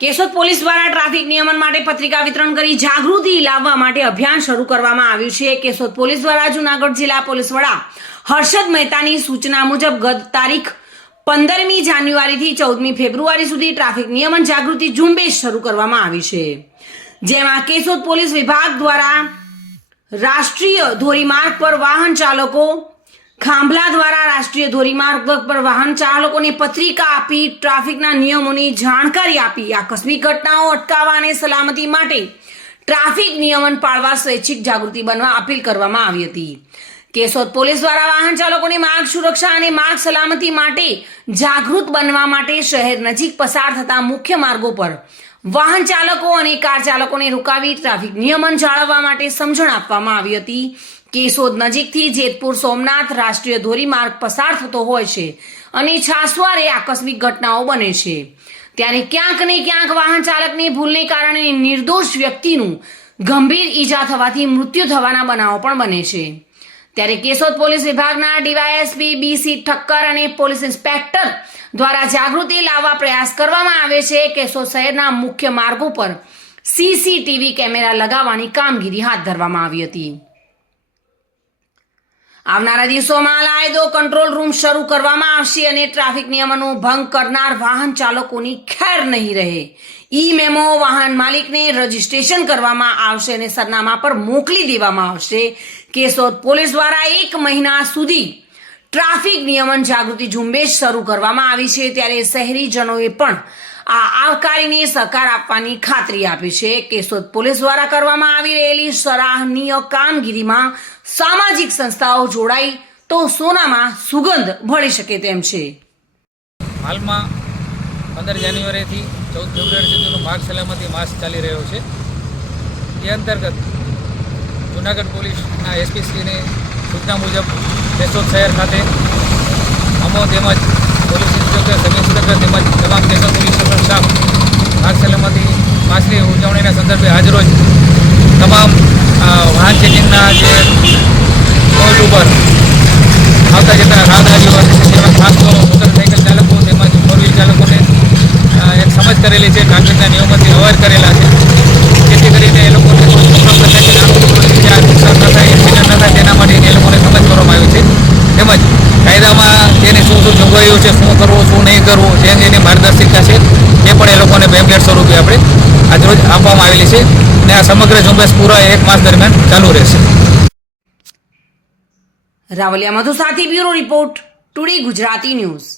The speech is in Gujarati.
કેશોદ પોલીસ દ્વારા ટ્રાફિક નિયમન માટે પત્રિકા વિતરણ કરી જાગૃતિ લાવવા માટે અભિયાન શરૂ કરવામાં આવ્યું છે। કેશોદ પોલીસ દ્વારા જૂનાગઢ જિલ્લા પોલીસ વડા હર્ષદ મહેતાની સૂચના મુજબ ગત તારીખ 15મી જાન્યુઆરીથી 14મી ફેબ્રુઆરી સુધી ટ્રાફિક નિયમન જાગૃતિ ઝુંબેશ શરૂ કરવામાં આવી છે, જેમાં કેશોદ પોલીસ વિભાગ દ્વારા રાષ્ટ્રીય ધોરીમાર્ગ પર વાહન ચાલકો ખાંભલા દ્વારા રાષ્ટ્રીય ધોરીમાર્ગ પર વાહન ચાલકોને પત્રિકા આપી ટ્રાફિકના નિયમોની જાણકારી આપી આકસ્મિક ઘટનાઓ અટકાવવા અને સલામતી માટે ટ્રાફિક નિયમન પાળવા સ્વૈચ્છિક જાગૃતિ બનવા અપીલ કરવામાં આવી હતી। કેશોદ પોલીસ દ્વારા વાહન ચાલકોની માર્ગ સુરક્ષા અને માર્ગ સલામતી માટે જાગૃત બનવા માટે શહેર નજીક પસાર થતા મુખ્ય માર્ગો પર વાહન ચાલકો અને કાર ચાલકોને રોકાવી ટ્રાફિક નિયમન જાળવવા માટે સમજણ આપવામાં આવી હતી। કેશોદ નજીકથી જેતપુર સોમનાથ રાષ્ટ્રીય ધોરીમાર્ગ પસાર થતો હોય છે અને છાસવારે આકસ્મિક ઘટનાઓ બને છે, ત્યારે ક્યાંક ને ક્યાંક વાહન ચાલકની ભૂલને કારણે નિર્દોષ વ્યક્તિનું ગંભીર ઈજા થવાથી મૃત્યુ થવાના બનાવો પણ બને છે। ત્યારે કેશોદ પોલીસ વિભાગના ડીવાયએસપી બીસી ઠક્કર અને પોલીસ ઇન્સ્પેક્ટર દ્વારા જાગૃતિ લાવવા પ્રયાસ કરવામાં આવે છે। કેશોદ શહેરના મુખ્ય માર્ગો પર સીસીટીવી કેમેરા લગાવવાની કામગીરી હાથ ધરવામાં આવી હતી। આવનારા દિવસોમાં લાયદો કંટ્રોલ રૂમ શરૂ કરવામાં આવશે અને ટ્રાફિક નિયમોનો ભંગ કરનાર વાહન ચાલકોની ખેર નહીં રહે। ઈ મેમો વાહન માલિકને રજીસ્ટ્રેશન કરવામાં આવશે અને સરનામા પર મોકલી દેવામાં આવશે। કેશોદ પોલીસ દ્વારા 1 મહિના સુધી ટ્રાફિક નિયમન જાગૃતિ ઝુંબેશ શરૂ કરવામાં આવી છે, ત્યારે શહેરીજનોએ પણ આ આવકારીને સહકાર આપવાની ખાતરી આપી છે। કેશોદ પોલીસ દ્વારા કરવામાં આવી રહેલી સરાહનીય કામગીરીમાં સામાજિક સંસ્થાઓ જોડાઈ તો સોનામાં સુગંધ ભળી શકે તેમ છે। હાલમાં 15 જાન્યુઆરીથી 14 ફેબ્રુઆરી સુધીનો માર્ગ સલામતી માસ ચાલી રહ્યો છે। એ અંતર્ગત જૂનાગઢ પોલીસના એસપીશ્રીની સૂચના મુજબ કેશોદ શહેર ખાતે અમો તેમજ પોલીસ ઇન્સ્પેક્ટર સબ ઇન્સ્પેક્ટર તેમજ તમામ કેશોદ પોલીસ સ્ટાફ માર્ગ સલામતી માસની ઉજવણીના સંદર્ભે આજરોજ તમામ વાહન ચેકિંગના જે પોઈન્ટ ઉપર આવતા જતા રાહદારીઓ જેમાં ખાસ તો મોટરસાઇકલ ચાલકો તેમજ ફોર વ્હીલ ચાલકોને એક સમજ કરેલી છે, ટ્રાફિકના નિયમોથી અવેર કરેલા છે, જેથી કરીને એ લોકોને કોઈ પ્રોબ્લેમ થાય કે નુકસાન ન થાય, એક્સિડન્ટ ન થાય તેના માટે એ લોકોને સમજ કરવામાં આવી છે। તેમજ કાયદામાં તેની શું શું જોગવાઈઓ છે, શું કરવું શું નહીં કરવું તેની માર્ગદર્શિકા છે, એ પણ એ લોકોને પેમ્પલેટ સ્વરૂપે આપણે આજરોજ આપવામાં આવેલી છે અને આ સમગ્ર ઝુંબેશ પૂરા 1 માસ દરમિયાન ચાલુ રહેશે। રાવલિયા મધુ સાથે bureau report, today Gujarati news.